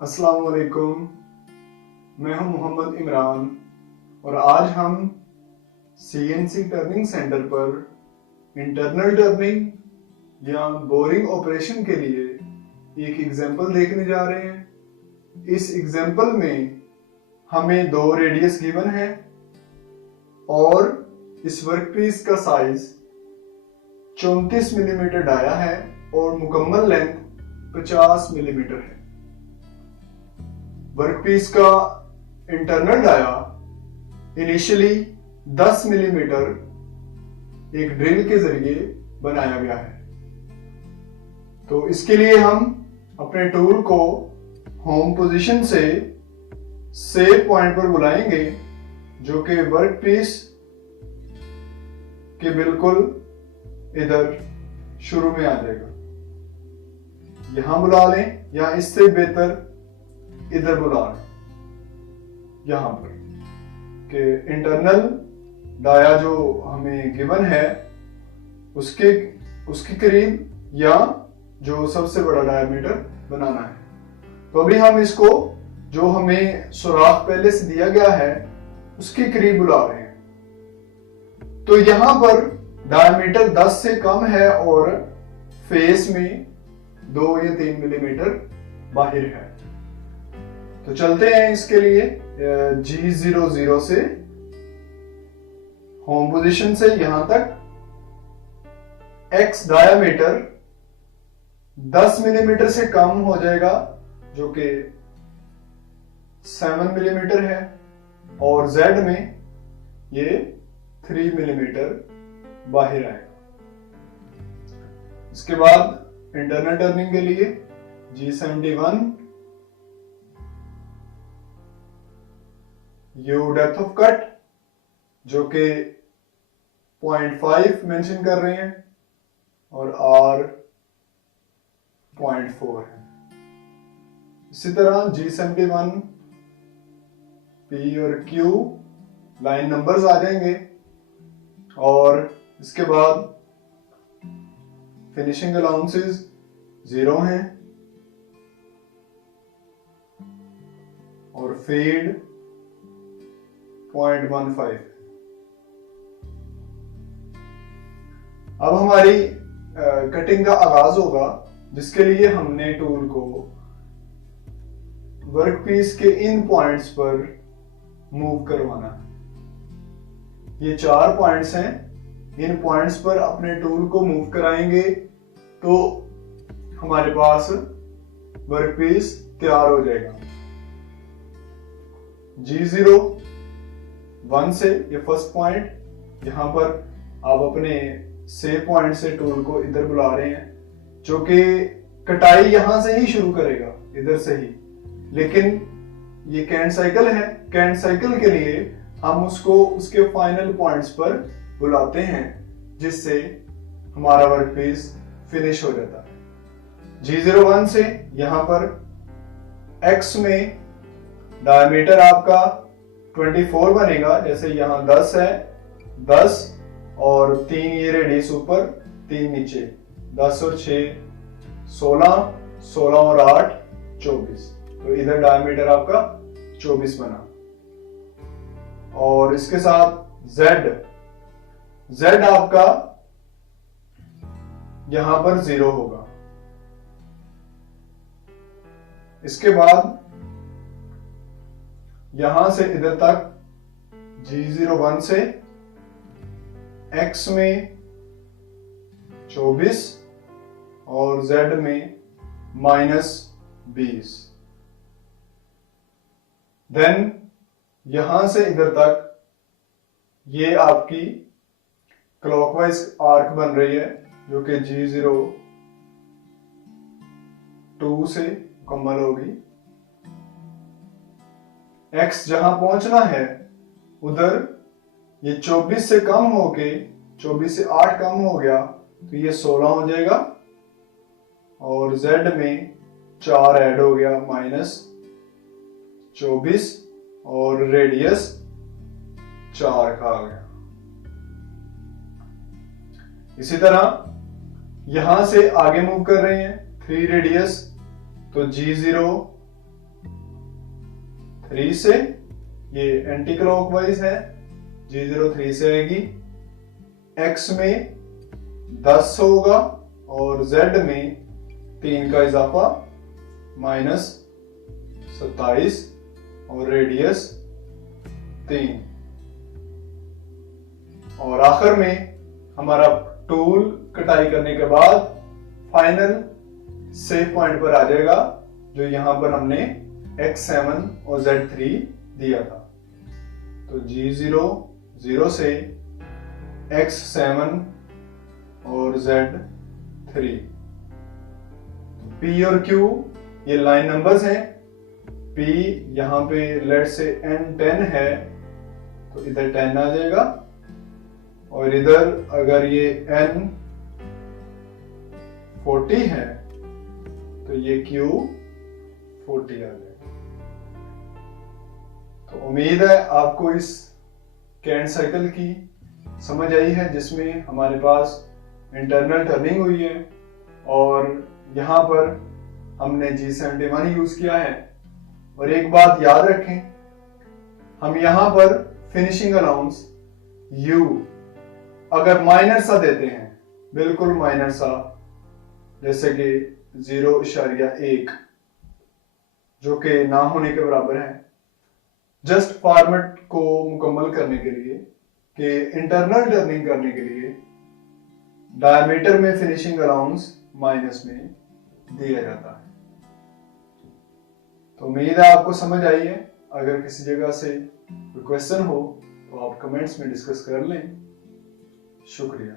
अस्सलाम वालेकुम। मैं हूं मोहम्मद इमरान और आज हम सीएनसी टर्निंग सेंटर पर इंटरनल टर्निंग या बोरिंग ऑपरेशन के लिए एक एग्जाम्पल देखने जा रहे हैं। इस एग्जाम्पल में हमें दो रेडियस गिवन है और इस वर्कपीस का साइज 34 मिलीमीटर डाया है और मुकम्मल लेंथ 50 मिलीमीटर है। वर्कपीस का इंटरनल डाया इनिशियली 10 मिलीमीटर एक ड्रिल के जरिए बनाया गया है। तो इसके लिए हम अपने टूल को होम पोजीशन से सेव पॉइंट पर बुलाएंगे जो कि वर्कपीस के बिल्कुल इधर शुरू में आ जाएगा। यहां बुला लें या इससे बेहतर इधर बुला लें, यहां पर कि इंटरनल डाया जो हमें गिवन है उसके करीब या जो सबसे बड़ा डायमीटर बनाना है। तो अभी हम इसको जो हमें सुराख पहले से दिया गया है उसके करीब बुला रहे हैं। तो यहां पर डायमीटर 10 से कम है और फेस में 2 या 3 मिलीमीटर बाहर है। तो चलते हैं इसके लिए G00 से होम पोजीशन से यहां तक X डायमीटर 10 मिलीमीटर से कम हो जाएगा जो कि 7 मिलीमीटर है और Z में ये 3 मिलीमीटर बाहर आएगा। इसके बाद इंटरनल टर्निंग के लिए G71 U depth of cut जो कि 0.5 मेंशन कर रहे हैं और R 0.4 है। इसी तरह G71 P और Q लाइन नंबर्स आ जाएंगे और इसके बाद फिनिशिंग अलाउंसेस 0 हैं और फीड 0.15। अब हमारी कटिंग का आगाज होगा जिसके लिए हमने टूल को वर्कपीस के इन पॉइंट्स पर मूव करवाना है। ये 4 पॉइंट्स हैं। इन पॉइंट्स पर अपने टूल को मूव कराएंगे तो हमारे पास वर्कपीस तैयार हो जाएगा। G01 से ये फर्स्ट पॉइंट, यहां पर आप अपने सेव पॉइंट से टूल को इधर बुला रहे हैं जो कि कटाई यहां से ही शुरू करेगा, इधर से ही। लेकिन ये कैंट साइकिल है, कैंट साइकिल के लिए हम उसको उसके फाइनल पॉइंट्स पर बुलाते हैं जिससे हमारा वर्कपीस फिनिश हो जाता है। G01 से यहां पर X में डायमीटर आपका 24 बनेगा, जैसे यहां 10 है, 10 और 3 ये रेडियस ऊपर 3 नीचे, 10 और 6 16, 16 और 8 24। तो इधर डायमीटर आपका 24 बना। और इसके साथ Z आपका यहां पर 0 होगा। इसके बाद यहां से इधर तक G01 से X में 24 और Z में -20। देन यहां से इधर तक ये आपकी क्लॉकवाइज आर्क बन रही है जो कि G02 से मुकम्मल होगी। X जहां पहुंचना है उधर ये 24 से कम होके 24 से 8 कम हो गया तो ये 16 हो जाएगा और Z में 4 ऐड हो गया -24 और रेडियस 4 का आ गया। इसी तरह यहां से आगे मूव कर रहे हैं 3 रेडियस, तो G0 3 से, ये एंटी क्लॉकवाइज है, G0 3 से आएगी, X में 10 होगा और Z में 3 का इजाफा -27 और रेडियस 3। और आखिर में हमारा टूल कटाई करने के बाद फाइनल सेव पॉइंट पर आ जाएगा, जो यहां पर हमने X7 और Z3 दिया था। तो G0 0 से X7 और Z3, P और Q ये लाइन नंबर्स हैं। P यहां पे लेट से N10 है तो इधर 10 आ जाएगा, और इधर अगर ये N 40 है तो ये Q 40 आ जाएगा। तो उम्मीद है आपको इस कैंट सर्कल की समझ आई है, जिसमें हमारे पास इंटरनल टर्निंग हुई है और यहां पर हमने G71 यूज किया है। और एक बात याद रखें, हम यहां पर फिनिशिंग अलाउंस U अगर माइनर सा देते हैं, बिल्कुल माइनर सा, जैसे कि 0.1 जो कि ना होने के बराबर है, जस्ट फॉर्मेट को मुकम्मल करने के लिए, कि इंटरनल टर्निंग करने के लिए डायमीटर में फिनिशिंग अलाउंस माइनस में दिया जाता है। तो उम्मीद है आपको समझ आई है। अगर किसी जगह से कोई क्वेश्चन हो तो आप कमेंट्स में डिस्कस कर लें। शुक्रिया।